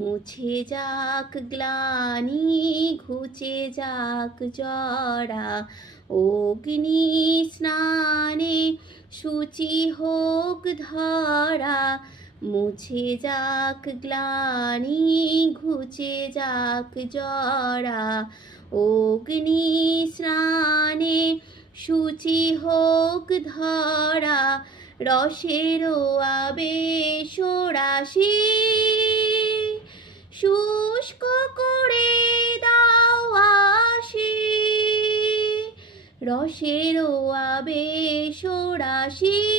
মুছে যাক গ্লানি, ঘুচে যাক জরা, অগ্নি স্নানে শুচি হোক ধরা। মুছে যাক গ্লানি, ঘুচে যাক জরা, অগ্নি স্নানে শুচি হোক ধরা। রসেরও আবেশ রাশি, শুষ্ক করে দাও আশি। রসেরও আবেশ রাশি,